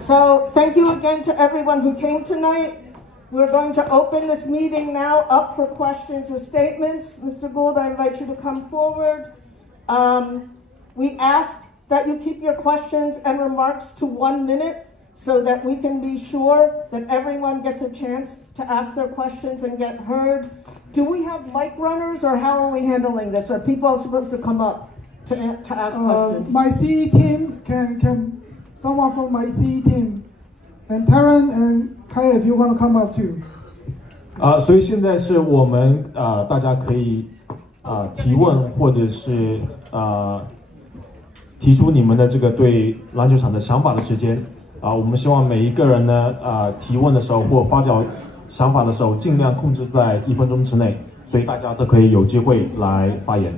So thank you again to everyone who came tonight. We're going to open this meeting now up for questions or statements. Mr. Gould, I invite you to come forward. We ask that you keep your questions and remarks to 1 minute so that we can be sure that everyone gets a chance to ask their questions and get heard. Do we have mic runners, or how are we handling this? Are people supposed to come up to ask questions? My CE team can someone from my CE team, and Taryn and Kaya, if you want to come up too. 所以现在是我们大家可以提问或者是提出你们的这个对篮球场的想法的时间我们希望每一个人呢提问的时候或发表想法的时候尽量控制在1分钟之内，所以大家都可以有机会来发言。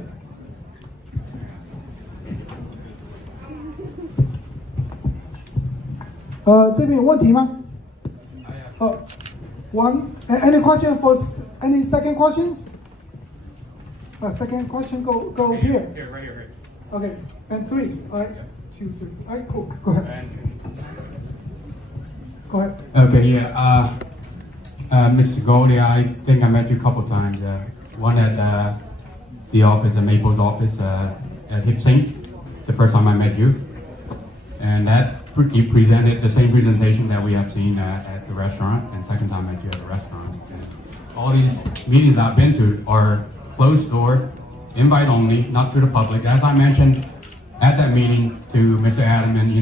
这边有问题吗？Any question for any second questions? Second question go here. Here, right here. Okay, and 3. All right, 2, 3. All right, cool. Go ahead. Go ahead. Okay, yeah. Mr. Goldie, I think I met you a couple times. One at the office, at Maple's office at Hip Sink. The first time I met you, and you presented the same presentation that we have seen at the restaurant. And second time I met you at the restaurant. And all these meetings I've been to are closed door, invite only, not to the public. As I mentioned at that meeting to Mr. Adamman,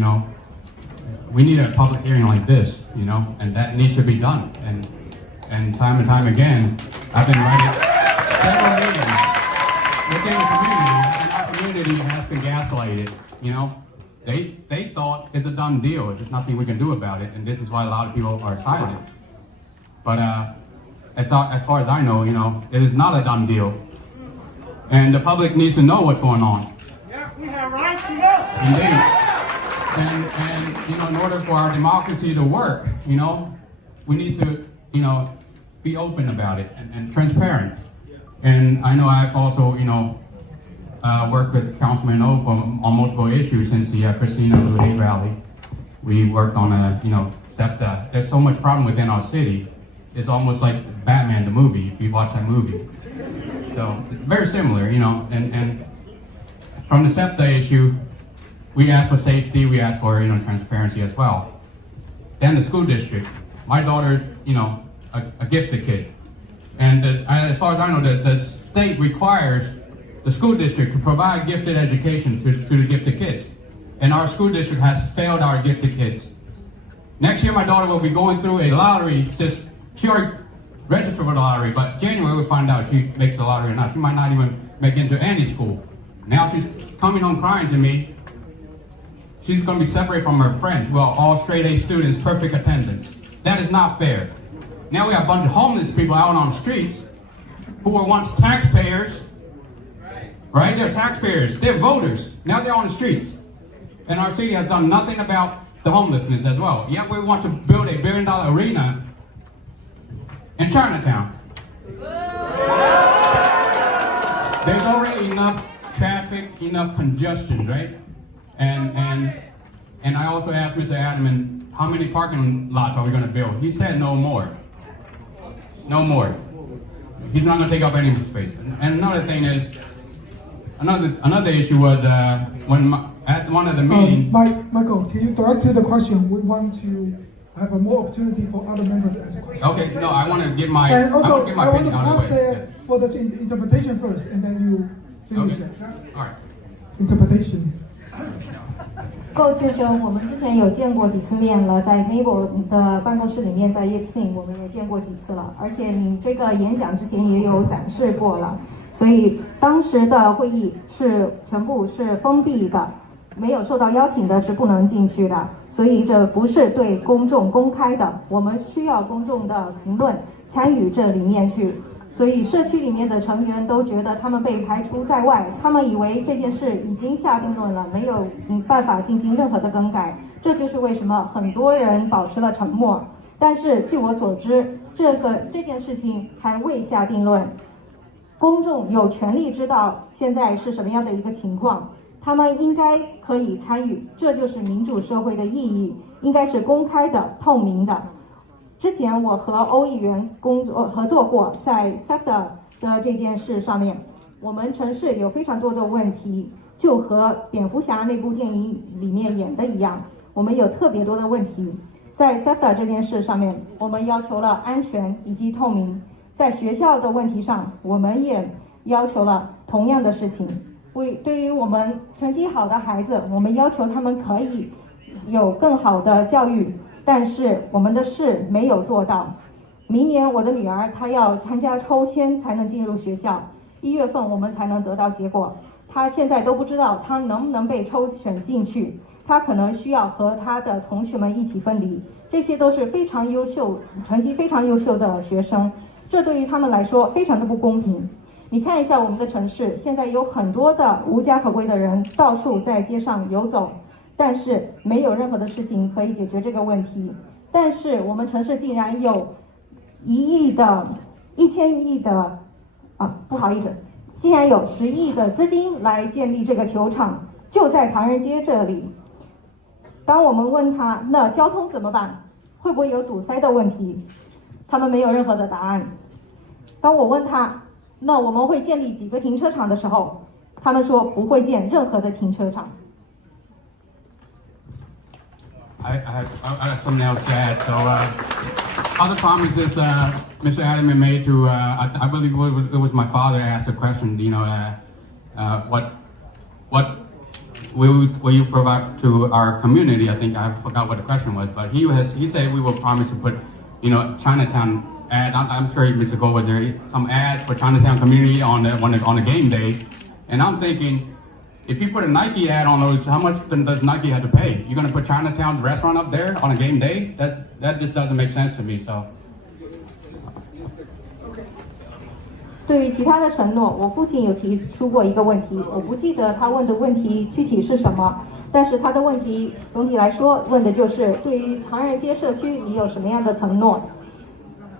we need a public hearing like this, and that needs to be done. And time again, I've invited several meetings within the community, and our community has been gaslighted. They thought it's a done deal. There's nothing we can do about it, and this is why a lot of people are silent. But as far as I know, it is not a done deal, and the public needs to know what's going on. Yeah, we have rights to know. Indeed. And in order for our democracy to work, we need to, be open about it and transparent. And I know I've also, worked with Councilman O on multiple issues since the Christina Blue Hate rally. We worked on SEPTA. There's so much problem within our city. It's almost like Batman the movie, if you watch that movie. So it's very similar, and from the SEPTA issue, we asked for safety, we asked for transparency as well. Then the school district. My daughter's a gifted kid, and as far as I know, the state requires the school district to provide gifted education to the gifted kids, and our school district has failed our gifted kids. Next year, my daughter will be going through a lottery. She already registered for the lottery, but January we'll find out if she makes the lottery or not. She might not even make it into any school. Now she's coming home crying to me. She's going to be separated from her friends. Well, all straight A students, perfect attendance. That is not fair. Now we have a bunch of homeless people out on the streets who were once taxpayers. Right? They're taxpayers. They're voters. Now they're on the streets. And our city has done nothing about the homelessness as well. Yet we want to build a $1 billion arena in Chinatown. There's already enough traffic, enough congestion, right? And I also asked Mr. Adamman, how many parking lots are we going to build? He said no more. No more. He's not going to take up any space. And another thing is, another issue was at one of the meetings. Michael, can you direct to the question? We want to have a more opportunity for other members to ask questions. Okay, no, I want to get my. And also, I want to opinion on pass the way. there for the interpretation first, and then you finish it. All right. Interpretation. 够先生，我们之前有见过几次面了，在 Mabel 的办公室里面，在 Yipsing 我们也见过几次了，而且你这个演讲之前也有展示过了，所以当时的会议是全部是封闭的，没有受到邀请的是不能进去的，所以这不是对公众公开的，我们需要公众的评论参与这里面去。所以社区里面的成员都觉得他们被排除在外，他们以为这件事已经下定论了，没有办法进行任何的更改，这就是为什么很多人保持了沉默。但是据我所知，这件事情还未下定论，公众有权利知道现在是什么样的一个情况，他们应该可以参与，这就是民主社会的意义。应该是公开的、透明的。之前我和欧议员合作过，在 SEPTA 的这件事上面，我们城市有非常多的问题，就和蝙蝠侠那部电影里面演的一样，我们有特别多的问题。在 SEPTA 这件事上面，我们要求了安全以及透明。在学校的问题上，我们也要求了同样的事情。对于我们成绩好的孩子，我们要求他们可以有更好的教育，但是我们的事没有做到。明年我的女儿她要参加抽签才能进入学校，1月份我们才能得到结果。她现在都不知道她能不能被抽选进去，她可能需要和她的同学们一起分离。这些都是非常优秀、成绩非常优秀的学生，这对于他们来说非常的不公平。你看一下我们的城市，现在有很多的无家可归的人到处在街上游走，但是没有任何的事情可以解决这个问题。但是我们城市竟然有1000亿的竟然有10亿的资金来建立这个球场，就在唐人街这里。当我们问他，那交通怎么办？会不会有堵塞的问题？他们没有任何的答案。当我问他，那我们会建立几个停车场的时候，他们说不会建任何的停车场。I have something else to add. So, other promises Mr. Adams made to, I believe it was my father asked the question, what will you provide to our community? I think I forgot what the question was, but he said we will promise to put, Chinatown ad. I'm sure Mr. Gold was there, some ads for Chinatown community on the game day, and I'm thinking, if you put a Nike ad on those, how much does Nike have to pay? You're going to put Chinatown's restaurant up there on a game day? That just doesn't make sense to me. So. 对于其他的承诺，我父亲有提出过一个问题，我不记得他问的问题具体是什么，但是他的问题总体来说问的就是对于唐人街社区你有什么样的承诺。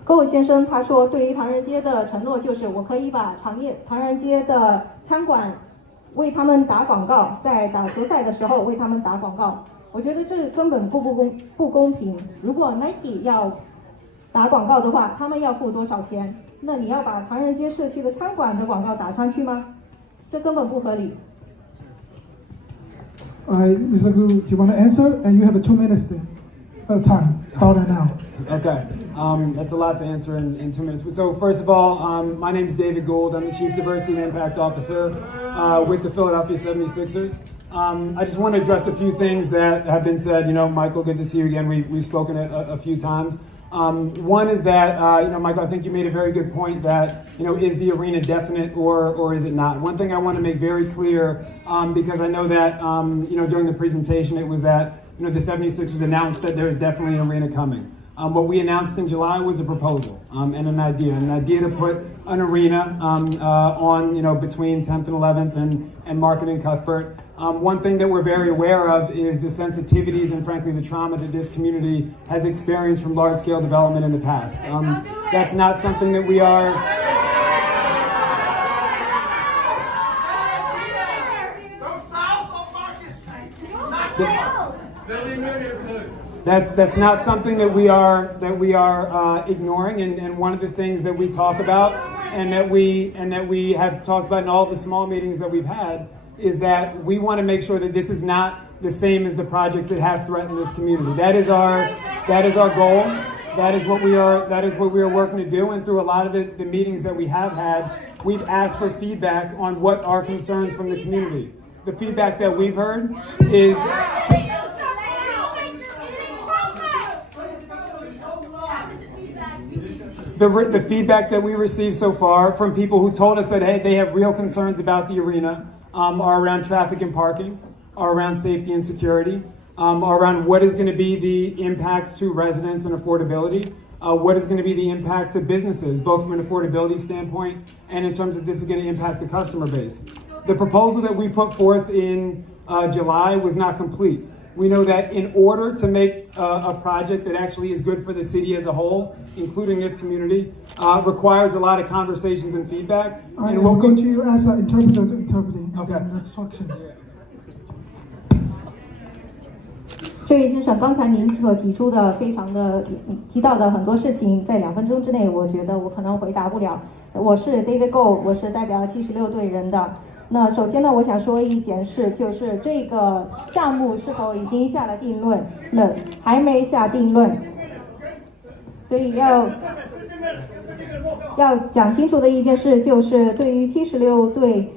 高伟先生他说，对于唐人街的承诺就是我可以把唐人街的餐馆为他们打广告，在打球赛的时候为他们打广告。我觉得这根本不公平。如果 Nike 要打广告的话，他们要付多少钱？那你要把唐人街社区的餐馆的广告打上去吗？这根本不合理。Mr. Gu, do you want to answer? And you have 2 minutes time. Start it now. Okay, that's a lot to answer in 2 minutes. So first of all, my name is David Gould. I'm the Chief Diversity and Impact Officer with the Philadelphia 76ers. I just want to address a few things that have been said. Michael, good to see you again. We've spoken a few times. One is that, Michael, I think you made a very good point that, is the arena definite or is it not? One thing I want to make very clear, because I know that, during the presentation it was that, the 76ers announced that there's definitely an arena coming. What we announced in July was a proposal and an idea to put an arena on, between 10th and 11th and Market and Cuthbert. One thing that we're very aware of is the sensitivities and frankly the trauma that this community has experienced from large-scale development in the past. That's not something that we are... That's not something that we are ignoring, and one of the things that we talk about and that we have talked about in all the small meetings that we've had is that we want to make sure that this is not the same as the projects that have threatened this community. That is our goal. That is what we are working to do. And through a lot of the meetings that we have had, we've asked for feedback on what are concerns from the community. The feedback that we've heard is the feedback that we received so far from people who told us that hey, they have real concerns about the arena are around traffic and parking, are around safety and security, are around what is going to be the impacts to residents and affordability, what is going to be the impact to businesses, both from an affordability standpoint and in terms of this is going to impact the customer base. The proposal that we put forth in July was not complete. We know that in order to make a project that actually is good for the city as a whole, including this community, requires a lot of conversations and feedback. I am going to ask an interpreter to interpret the instruction. 这位先生，刚才您所提出的提到的很多事情，在2分钟之内，我觉得我可能回答不了。我是 David Gold， 我是代表76队人的。那首先呢，我想说一件事，就是这个项目是否已经下了定论？还没下定论，所以要讲清楚的一件事，就是对于76队，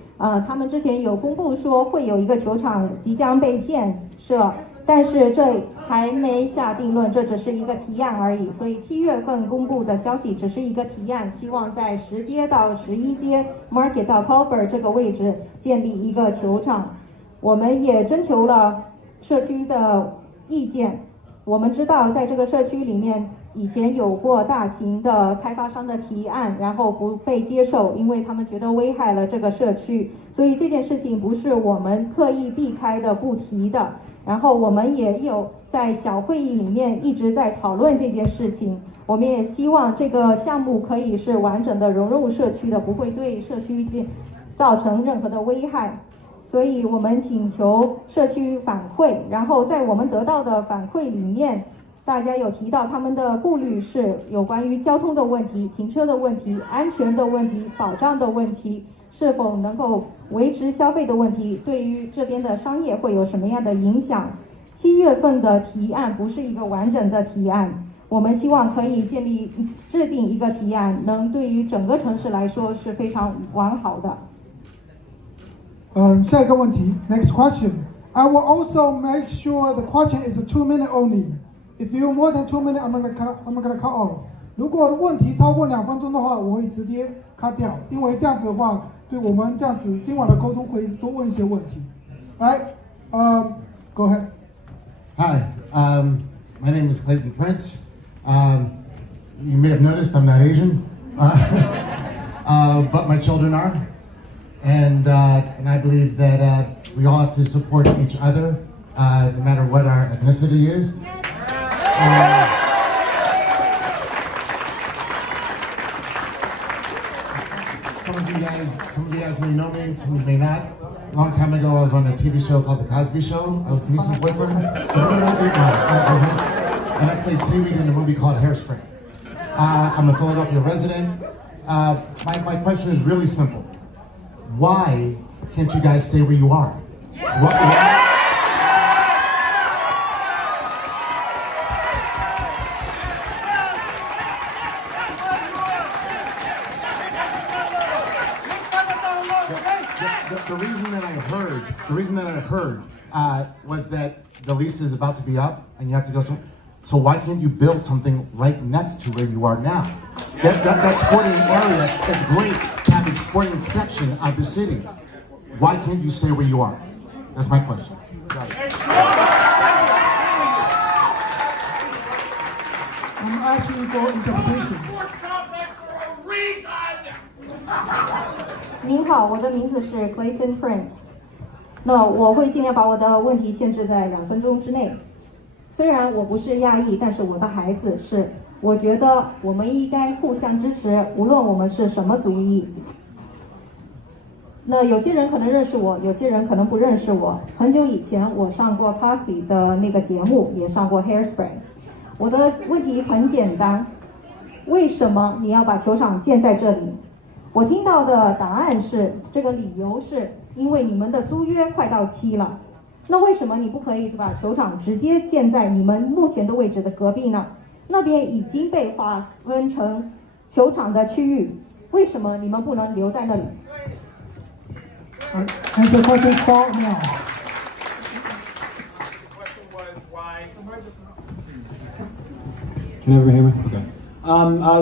他们之前有公布说会有一个球场即将被建设。但是这还没下定论，这只是一个提案而已。所以7月份公布的消息只是一个提案，希望在10街到11街 Market 到 Colbert 这个位置建立一个球场。我们也征求了社区的意见。我们知道在这个社区里面以前有过大型的开发商的提案，然后不被接受，因为他们觉得危害了这个社区。所以这件事情不是我们刻意避开的不提的。然后我们也有在小会议里面一直在讨论这件事情，我们也希望这个项目可以是完整的融入社区的，不会对社区造成任何的危害。所以我们请求社区反馈，然后在我们得到的反馈里面，大家有提到他们的顾虑是有关于交通的问题、停车的问题、安全的问题、保障的问题，是否能够维持消费的问题，对于这边的商业会有什么样的影响？7月份的提案不是一个完整的提案，我们希望可以制定一个提案，能对于整个城市来说是非常完好的。下一个问题 ，Next question. I will also make sure the question is a 2-minute only. If you more than 2 minutes, I'm gonna cut off. 如果问题超过2分钟的话，我会直接 cut 掉，因为这样子的话，对我们这样子今晚的沟通会多问一些问题。来，go ahead. Hi, my name is Clayton Prince. You may have noticed I'm not Asian, but my children are, and I believe that we all have to support each other, no matter what our ethnicity is. Some of you guys may know me, some of you may not. A long time ago, I was on a TV show called The Cosby Show. I was Lisa's boyfriend. And I played seaweed in a movie called Hairspray. I'm a Philadelphia resident. My question is really simple. Why can't you guys stay where you are? The reason that I heard was that the lease is about to be up and you have to go so why can't you build something right next to where you are now? That sporting area is great to have a sporting section of the city. Why can't you stay where you are? That's my question. I'm asking for interpretation. 您好，我的名字是 Clayton Prince。那我会尽量把我的问题限制在2分钟之内。虽然我不是亚裔，但是我的孩子是。我觉得我们应该互相支持，无论我们是什么族裔。那有些人可能认识我，有些人可能不认识我。很久以前我上过 Cosby 的那个节目，也上过 Hairspray。我的问题很简单，为什么你要把球场建在这里？我听到的答案是，这个理由是因为你们的租约快到期了。那为什么你不可以把球场直接建在你们目前的位置的隔壁呢？那边已经被划分成球场的区域，为什么你们不能留在那里？ Answer question start now. Can everyone hear me? Okay.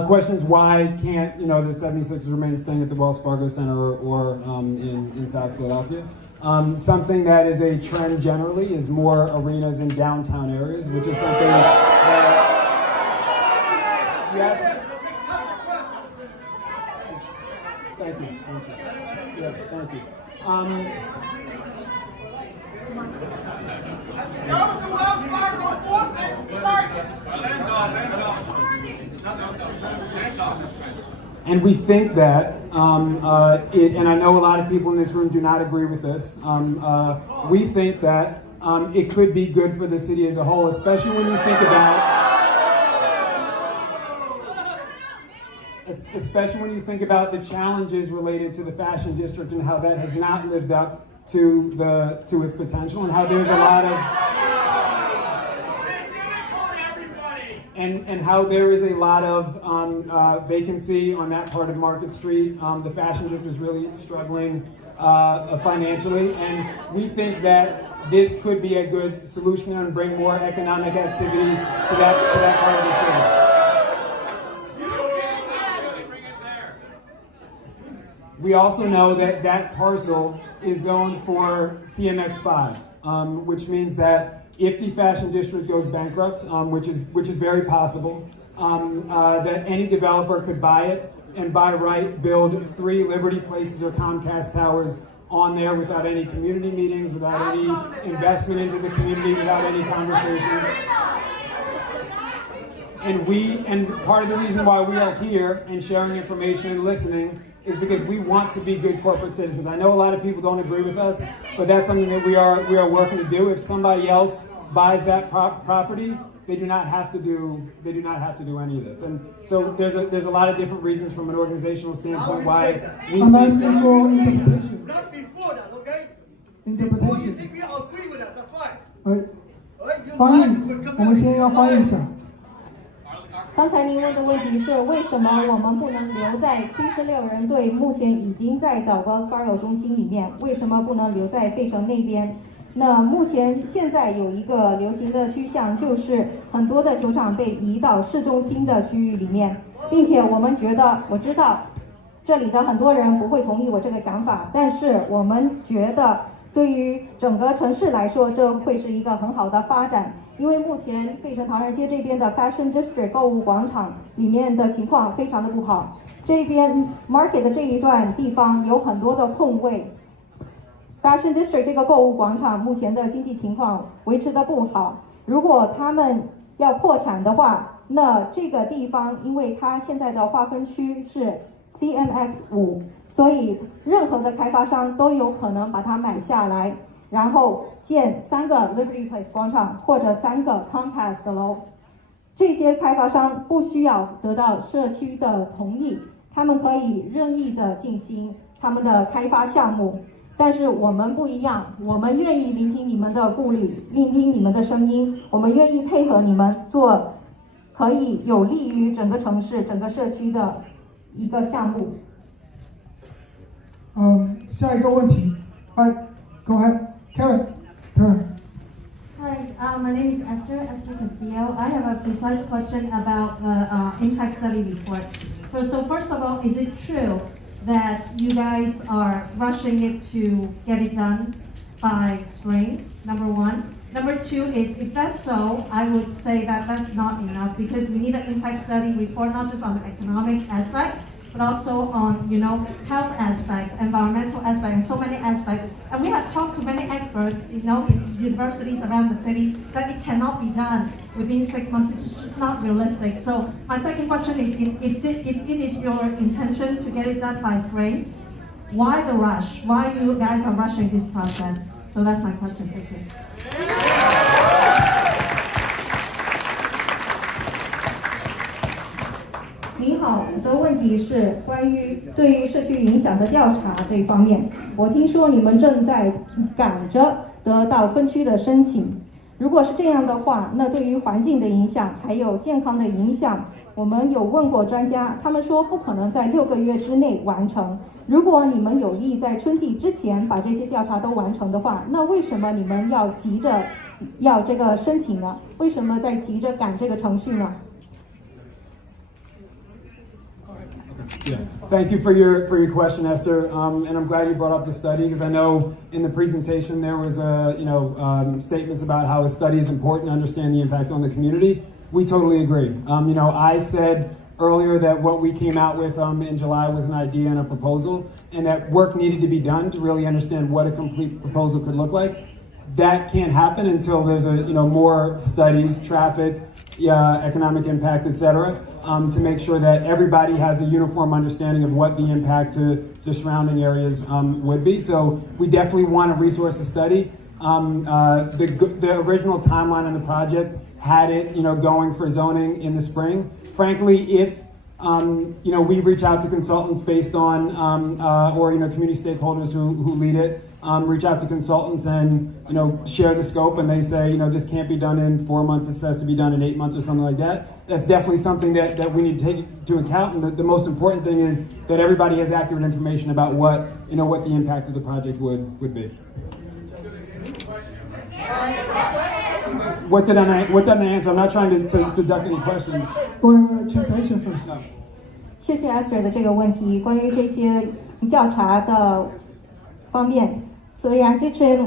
Question is why can't the 76ers remain staying at the Wells Fargo Center or in South Philadelphia? Something that is a trend generally is more arenas in downtown areas, which is something that you asked. Thank you. Yeah, thank you. And we think that, and I know a lot of people in this room do not agree with this, we think that it could be good for the city as a whole, especially when you think about the challenges related to the fashion district and how that has not lived up to its potential, and how there's a lot of and how there is a lot of vacancy on that part of Market Street. The fashion district is really struggling financially, and we think that this could be a good solution and bring more economic activity to that part of the city. We also know that that parcel is zoned for CMX5, which means that if the fashion district goes bankrupt, which is very possible, that any developer could buy it and by right build 3 Liberty Places or Comcast towers on there without any community meetings, without any investment into the community, without any conversations. And part of the reason why we are here and sharing information and listening is because we want to be good corporate citizens. I know a lot of people don't agree with us, but that's something that we are working to do. If somebody else buys that property, they do not have to do any of this. And so there's a lot of different reasons from an organizational standpoint why we I'm think asking for interpretation. Not before that, okay? Oh, you Interpretation. think we agree with that? That's fine. 翻译，我们先要翻译一下。刚才您问的问题是为什么我们不能留在76人队目前已经在的 Wells Fargo 中心里面，为什么不能留在费城那边？那目前现在有一个流行的趋向，就是很多的球场被移到市中心的区域里面，并且我们觉得，我知道这里的很多人不会同意我这个想法，但是我们觉得对于整个城市来说，这会是一个很好的发展。因为目前费城唐人街这边的 Fashion District 购物广场里面的情况非常的不好，这边 Market 的这一段地方有很多的空位。Fashion District 这个购物广场目前的经济情况维持的不好，如果他们要破产的话，那这个地方因为它现在的划分区是 CMX5， 所以任何的开发商都有可能把它买下来，然后建3个 Liberty Place 广场或者3个 Comcast 的楼。这些开发商不需要得到社区的同意，他们可以任意的进行他们的开发项目。但是我们不一样，我们愿意聆听你们的顾虑，聆听你们的声音，我们愿意配合你们做可以有利于整个城市、整个社区的一个项目。下一个问题， Go ahead, Karen. Hi, my name is Esther Castillo. I have a precise question about the impact study report. So first of all, is it true that you guys are rushing it to get it done by spring, number one? Number two is, if that's so, I would say that that's not enough because we need an impact study report, not just on the economic aspect, but also on, health aspects, environmental aspects, and so many aspects. And we have talked to many experts, in universities around the city, that it cannot be done within 6 months. It's just not realistic. So my second question is, if it is your intention to get it done by spring, why the rush? Why you guys are rushing this process? So that's my question. Thank you. 您好，我的问题是关于对于社区影响的调查这一方面。我听说你们正在赶着得到分区的申请。如果是这样的话，那对于环境的影响还有健康的影响，我们有问过专家，他们说不可能在6个月之内完成。如果你们有意在春季之前把这些调查都完成的话，那为什么你们要急着要这个申请呢？为什么在急着赶这个程序呢？ Yeah. Thank you for your question, Esther. And I'm glad you brought up the study because I know in the presentation there was statements about how a study is important to understand the impact on the community. We totally agree. I said earlier that what we came out with in July was an idea and a proposal, and that work needed to be done to really understand what a complete proposal could look like. That can't happen until there's more studies, traffic, economic impact, etc. To make sure that everybody has a uniform understanding of what the impact to the surrounding areas would be. So we definitely want to resource a study. The original timeline on the project had it, going for zoning in the spring. Frankly, if we reach out to consultants based on, or community stakeholders who lead it, reach out to consultants and share the scope, and they say this can't be done in 4 months. This has to be done in 8 months or something like that. That's definitely something that we need to take into account. And the most important thing is that everybody has accurate information about what the impact of the project would be. What did I answer? I'm not trying to duck any questions. Translation first. 谢谢 Esther 的这个问题，关于这些调查的方面。虽然之前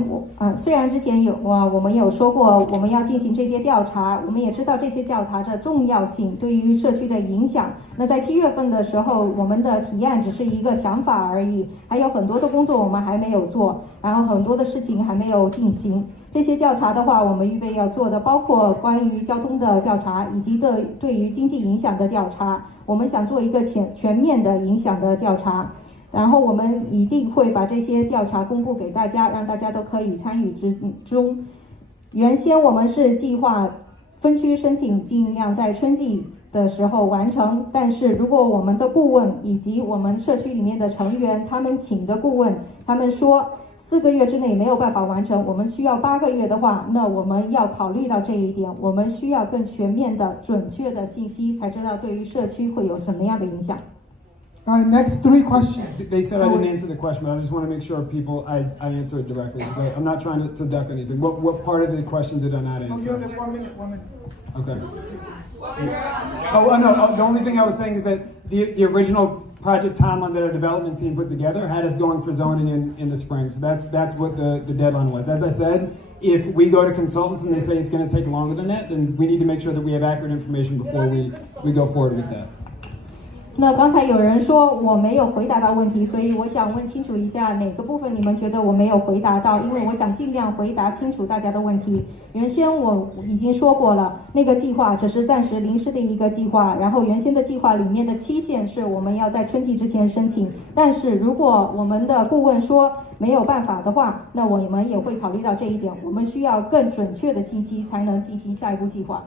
我们有说过我们要进行这些调查，我们也知道这些调查的重要性对于社区的影响。那在7月份的时候，我们的提案只是一个想法而已，还有很多的工作我们还没有做，然后很多的事情还没有进行。这些调查的话，我们预备要做的包括关于交通的调查，以及对于经济影响的调查。我们想做一个全面的影响的调查。然后我们一定会把这些调查公布给大家，让大家都可以参与之中。原先我们是计划分区申请尽量在春季的时候完成，但是如果我们的顾问以及我们社区里面的成员，他们请的顾问，他们说4个月之内没有办法完成，我们需要8个月的话，那我们要考虑到这一点，我们需要更全面的、准确的信息，才知道对于社区会有什么样的影响。All right, next 3 questions. They said I didn't answer the question, but I just want to make sure I answer it directly. I'm not trying to duck anything. What part of the question did I not answer? You have 1 minute. Okay. No. The only thing I was saying is that the original project timeline that our development team put together had us going for zoning in the spring. So that's what the deadline was. As I said, if we go to consultants and they say it's going to take longer than that, then we need to make sure that we have accurate information before we go forward with that. 那刚才有人说我没有回答到问题，所以我想问清楚一下哪个部分你们觉得我没有回答到，因为我想尽量回答清楚大家的问题。原先我已经说过了，那个计划只是暂时临时的一个计划，然后原先的计划里面的期限是我们要在春季之前申请，但是如果我们的顾问说没有办法的话，那我们也会考虑到这一点，我们需要更准确的信息才能进行下一步计划。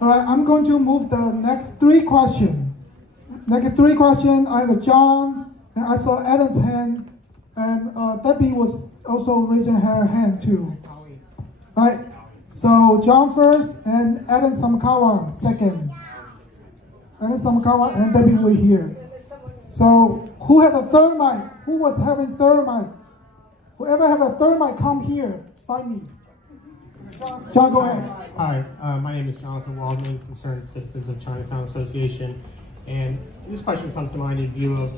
All right, I'm going to move the next 3 questions. Next 3 questions, I have John, and I saw Adam's hand, and Debbie was also raising her hand too. All right, so John first, and Adam Samkawa second. Adam Samkawa and Debbie were here. So who had a third mic? Who was having third mic? Whoever have a third mic, come here, find me. John, go ahead. Hi, my name is Jonathan Waldman, Concerned Citizens of Chinatown Association. And this question comes to mind in view of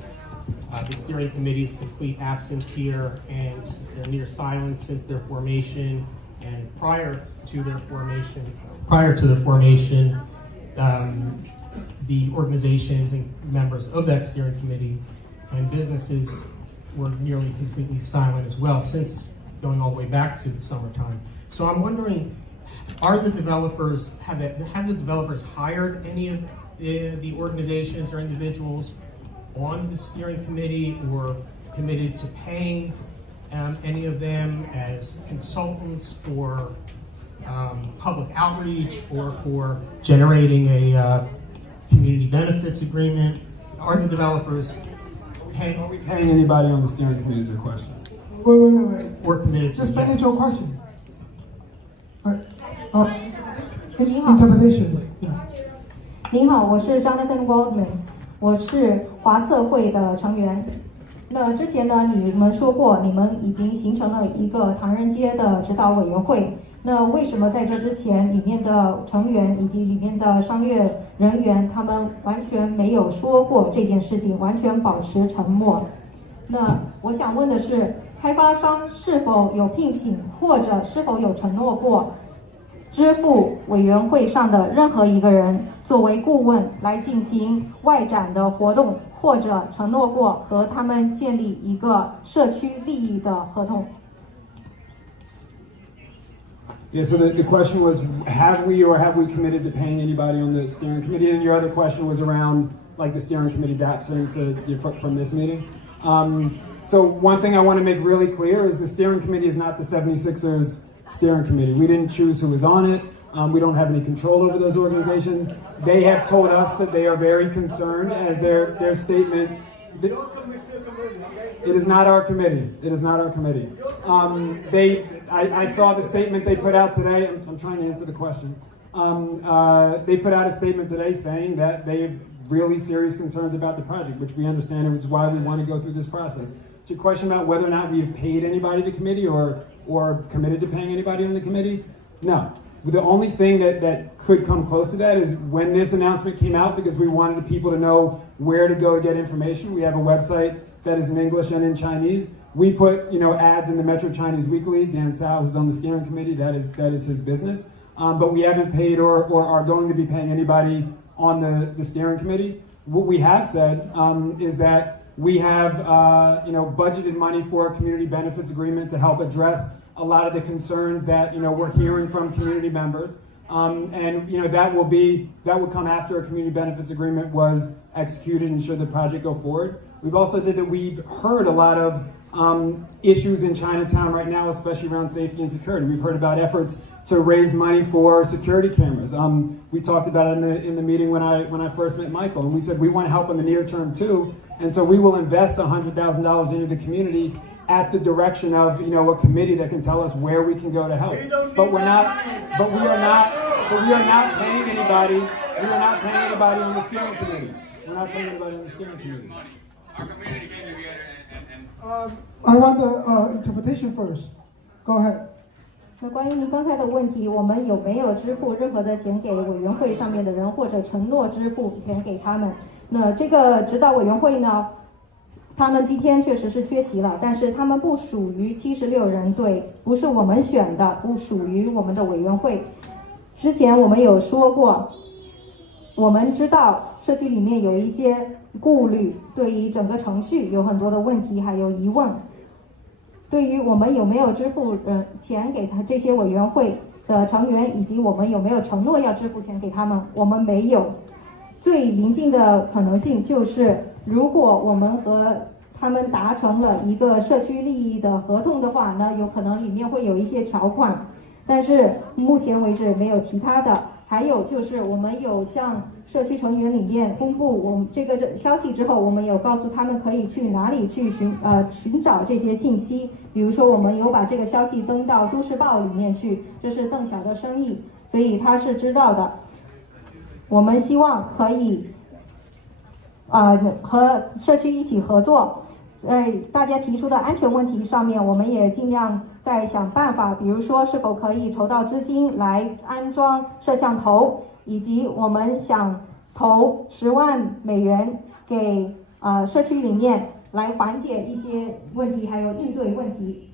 the steering committee's complete absence here and their near silence since their formation and prior to the formation, the organizations and members of that steering committee and businesses were nearly completely silent as well since going all the way back to the summertime. So I'm wondering, have the developers hired any of the organizations or individuals on the steering committee or committed to paying any of them as consultants for public outreach or for generating a community benefits agreement? Are the developers paying? Are we paying anybody on the steering committee is the question? Wait. We're committed to. Just finish your question. Interpretation. Yeah. 您好，我是 Jonathan Waldman， 我是华策会的成员。那之前呢，你们说过，你们已经形成了一个唐人街的指导委员会。那为什么在这之前，里面的成员以及里面的商业人员，他们完全没有说过这件事情，完全保持沉默？那我想问的是，开发商是否有聘请，或者是否有承诺过？支付委员会上的任何一个人作为顾问来进行外展的活动，或者承诺过和他们建立一个社区利益的合同。Yeah, so the question was, have we committed to paying anybody on the steering committee? And your other question was around like the steering committee's absence from this meeting. So one thing I want to make really clear is the steering committee is not the 76ers steering committee. We didn't choose who was on it. We don't have any control over those organizations. They have told us that they are very concerned as their statement. It is not our committee. It is not our committee. I saw the statement they put out today. I'm trying to answer the question. They put out a statement today saying that they have really serious concerns about the project, which we understand, and which is why we want to go through this process. It's a question about whether or not we've paid anybody in the committee or committed to paying anybody in the committee. No. The only thing that could come close to that is when this announcement came out, because we wanted people to know where to go to get information. We have a website that is in English and in Chinese. We put ads in the Metro Chinese Weekly. Dan Tsao, who's on the steering committee, that is his business. But we haven't paid or are going to be paying anybody on the steering committee. What we have said is that we have budgeted money for a community benefits agreement to help address a lot of the concerns that we're hearing from community members, and that will come after a community benefits agreement was executed and should the project go forward. We've also said that we've heard a lot of issues in Chinatown right now, especially around safety and security. We've heard about efforts to raise money for security cameras. We talked about it in the meeting when I first met Michael, and we said we want to help in the near term too, and so we will invest $100,000 into the community at the direction of a committee that can tell us where we can go to help. But we are not paying anybody. We are not paying anybody on the steering committee. We're not paying anybody on the steering committee. Our community came together and I want the interpretation first. Go ahead. 那关于您刚才的问题，我们有没有支付任何的钱给委员会上面的人，或者承诺支付钱给他们？那这个指导委员会呢，他们今天确实是缺席了，但是他们不属于76人队，不是我们选的，不属于我们的委员会。之前我们有说过，我们知道社区里面有一些顾虑，对于整个程序有很多的问题，还有疑问。对于我们有没有支付钱给他这些委员会的成员，以及我们有没有承诺要支付钱给他们，我们没有。最临近的可能性就是，如果我们和他们达成了一个社区利益的合同的话呢，有可能里面会有一些条款，但是目前为止没有其他的。还有就是我们有向社区成员里面公布我们这个消息之后，我们有告诉他们可以去哪里去寻找这些信息。比如说我们有把这个消息登到都市报里面去，这是邓晓的生意，所以他是知道的。我们希望可以和社区一起合作，在大家提出的安全问题上面，我们也尽量在想办法，比如说是否可以筹到资金来安装摄像头，以及我们想投10万美元给社区里面来缓解一些问题，还有应对问题。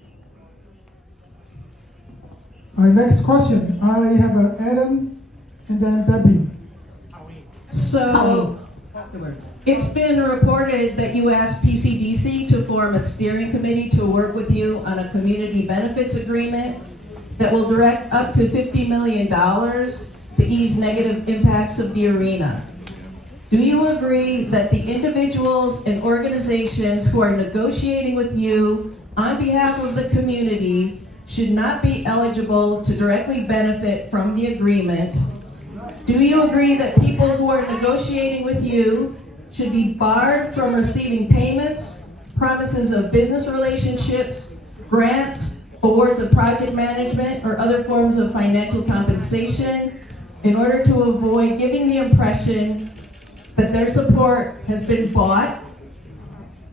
All right, next question. I have Adam and then Debbie. So, it's been reported that you asked PCDC to form a steering committee to work with you on a community benefits agreement that will direct up to $50 million to ease negative impacts of the arena. Do you agree that the individuals and organizations who are negotiating with you on behalf of the community should not be eligible to directly benefit from the agreement? Do you agree that people who are negotiating with you should be barred from receiving payments, promises of business relationships, grants, awards of project management, or other forms of financial compensation in order to avoid giving the impression that their support has been bought,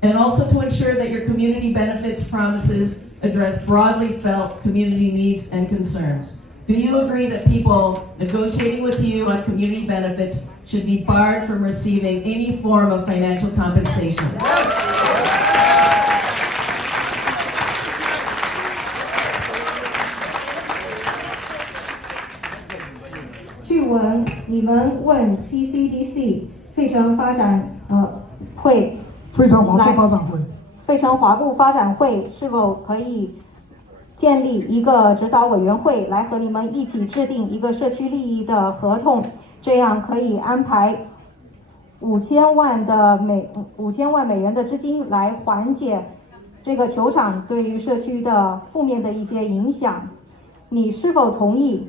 and also to ensure that your community benefits promises address broadly felt community needs and concerns? Do you agree that people negotiating with you on community benefits should be barred from receiving any form of financial compensation? 据闻你们问 PCDC 费城发展会，非常华富发展会，费城华埠发展会是否可以建立一个指导委员会来和你们一起制定一个社区利益的合同，这样可以安排5000万美元的资金来缓解这个球场对于社区的负面的一些影响，你是否同意？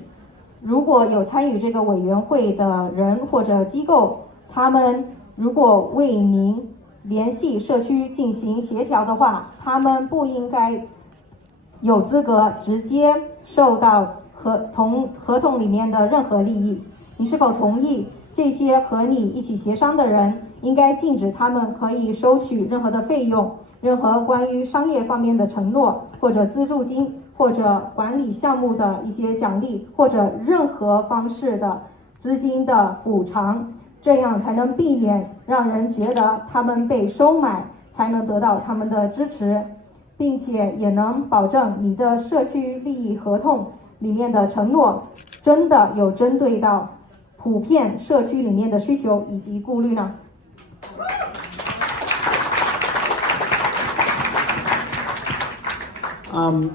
如果有参与这个委员会的人或者机构，他们如果为您联系社区进行协调的话，他们不应该有资格直接受到合同里面的任何利益。你是否同意这些和你一起协商的人应该禁止他们可以收取任何的费用，任何关于商业方面的承诺或者资助金或者管理项目的一些奖励或者任何方式的资金的补偿，这样才能避免让人觉得他们被收买，才能得到他们的支持，并且也能保证你的社区利益合同里面的承诺真的有针对到普遍社区里面的需求以及顾虑呢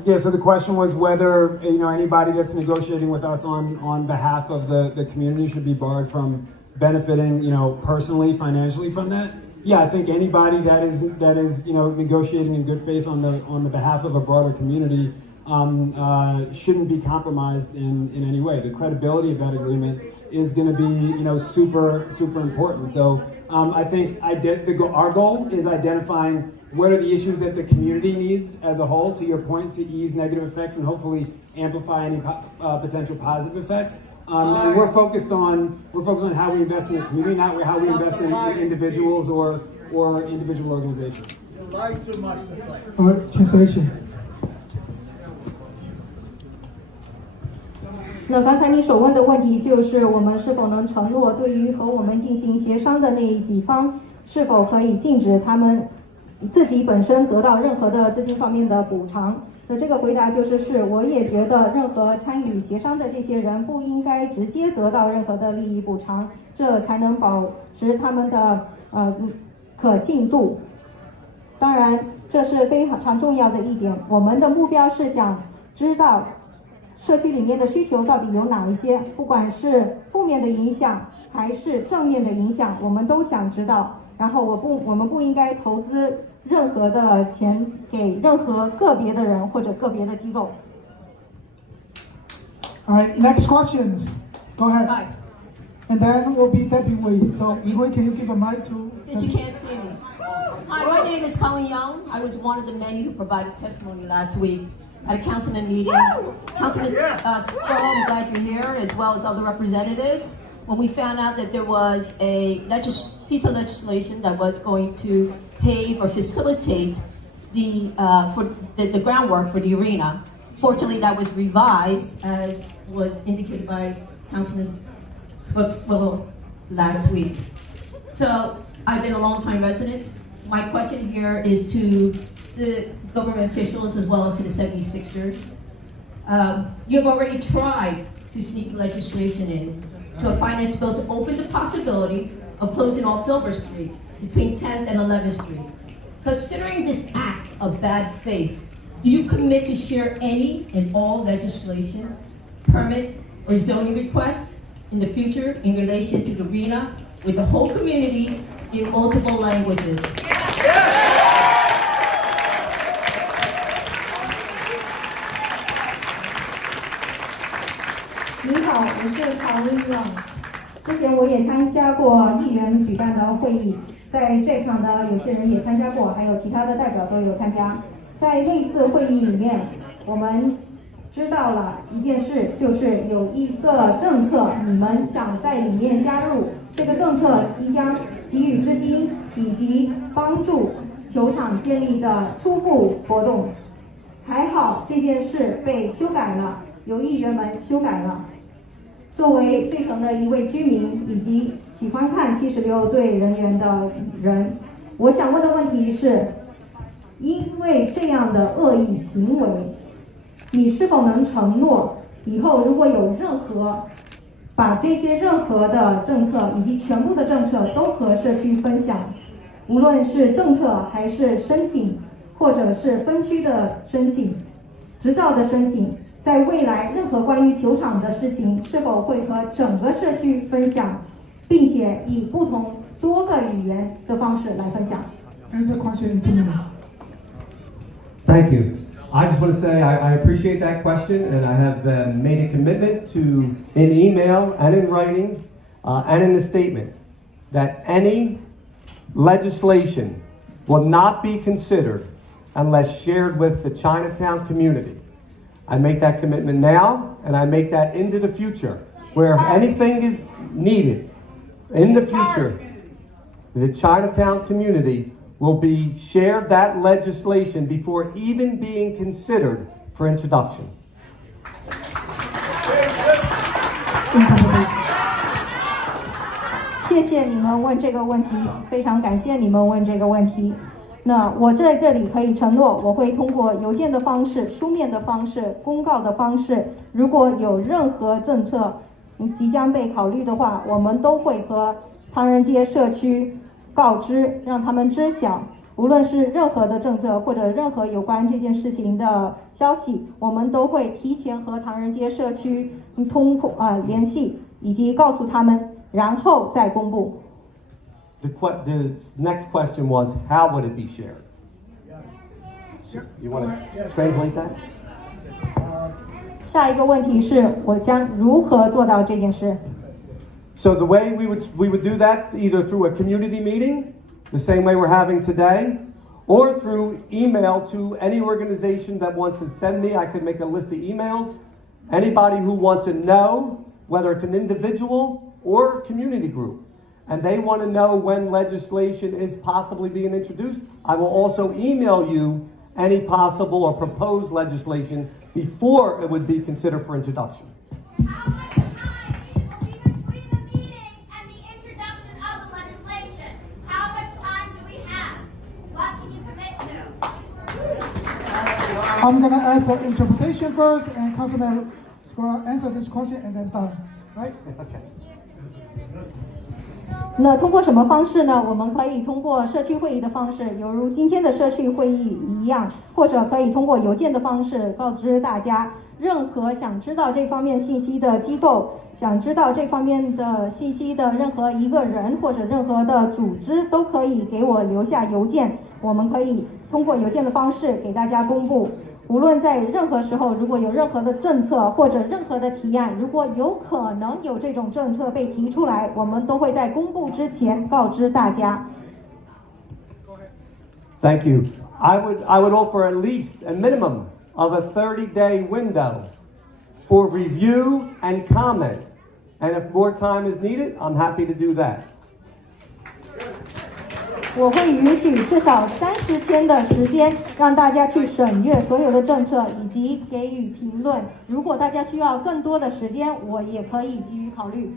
？Yeah, so the question was whether anybody that's negotiating with us on behalf of the community should be barred from benefiting personally, financially from that. Yeah, I think anybody that is negotiating in good faith on the behalf of a broader community shouldn't be compromised in any way. The credibility of that agreement is going to be super important. So I think our goal is identifying what are the issues that the community needs as a whole, to your point, to ease negative effects and hopefully amplify any potential positive effects. And we're focused on how we invest in the community, not how we invest in individuals or individual organizations. You lie too much this way. Translation. 那刚才你所问的问题就是我们是否能承诺对于和我们进行协商的那几方是否可以禁止他们自己本身得到任何的资金方面的补偿。那这个回答就是我也觉得任何参与协商的这些人不应该直接得到任何的利益补偿，这才能保持他们的可信度。当然这是非常重要的一点，我们的目标是想知道社区里面的需求到底有哪一些，不管是负面的影响还是正面的影响，我们都想知道。然后我们不应该投资任何的钱给任何个别的人或者个别的机构。All right, next questions. Go ahead. Hi. And then will be Debbie Wei. So, Wei, can you give a mic to? Since you can't see me. Hi, my name is Colin Young. I was one of the many who provided testimony last week at a councilman meeting. Councilman Sproul, I'm glad you're here, as well as other representatives. When we found out that there was a piece of legislation that was going to pave or facilitate the groundwork for the arena. Fortunately, that was revised, as was indicated by Councilman Sproul last week. So I've been a long-time resident. My question here is to the government officials as well as to the 76ers. You have already tried to sneak legislation in to a finance bill to open the possibility of closing off Filbert Street between 10th and 11th Street. Considering this act of bad faith, do you commit to share any and all legislation, permit, or zoning requests in the future in relation to the arena with the whole community in multiple languages? 你好，我是曹薇亮。之前我也参加过议员举办的会议，在这场的有些人也参加过，还有其他的代表都有参加。在那次会议里面，我们知道了一件事，就是有一个政策，你们想在里面加入，这个政策即将给予资金以及帮助球场建立的初步活动。还好这件事被修改了，有议员们修改了。作为费城的一位居民以及喜欢看76队人员的人，我想问的问题是，因为这样的恶意行为，你是否能承诺以后如果有把这些任何的政策以及全部的政策都和社区分享，无论是政策还是申请，或者是分区的申请、执照的申请，在未来任何关于球场的事情是否会和整个社区分享，并且以不同多个语言的方式来分享。Answer question in 2 minutes. Thank you. I just want to say I appreciate that question, and I have made a commitment to, in email and in writing and in a statement, that any legislation will not be considered unless shared with the Chinatown community. I make that commitment now, and I make that into the future, where if anything is needed in the future, the Chinatown community will be shared that legislation before even being considered for introduction. 谢谢你们问这个问题，非常感谢你们问这个问题。那我在这里可以承诺，我会通过邮件的方式、书面的方式、公告的方式，如果有任何政策即将被考虑的话，我们都会和唐人街社区告知，让他们知晓。无论是任何的政策或者任何有关这件事情的消息，我们都会提前和唐人街社区联系，以及告诉他们，然后再公布。The next question was, how would it be shared? You want to translate that? 下一个问题是我将如何做到这件事？ So the way we would do that, either through a community meeting, the same way we're having today, or through email to any organization that wants to send me. I could make a list of emails. Anybody who wants to know, whether it's an individual or a community group, and they want to know when legislation is possibly being introduced, I will also email you any possible or proposed legislation before it would be considered for introduction. How much time between the meeting and the introduction of the legislation? How much time do we have? What can you commit to? I'm gonna ask the interpretation first, and Councilman is gonna answer this question, and then done, right? Okay. 那通过什么方式呢？我们可以通过社区会议的方式，犹如今天的社区会议一样，或者可以通过邮件的方式告知大家。任何想知道这方面信息的机构，想知道这方面的信息的任何一个人或者任何的组织，都可以给我留下邮件，我们可以通过邮件的方式给大家公布。无论在任何时候，如果有任何的政策或者任何的提案，如果有可能有这种政策被提出来，我们都会在公布之前告知大家。Thank you. I would offer at least a minimum of a 30-day window for review and comment. And if more time is needed, I'm happy to do that. 我会允许至少30天的时间，让大家去审阅所有的政策以及给予评论。如果大家需要更多的时间，我也可以给予考虑。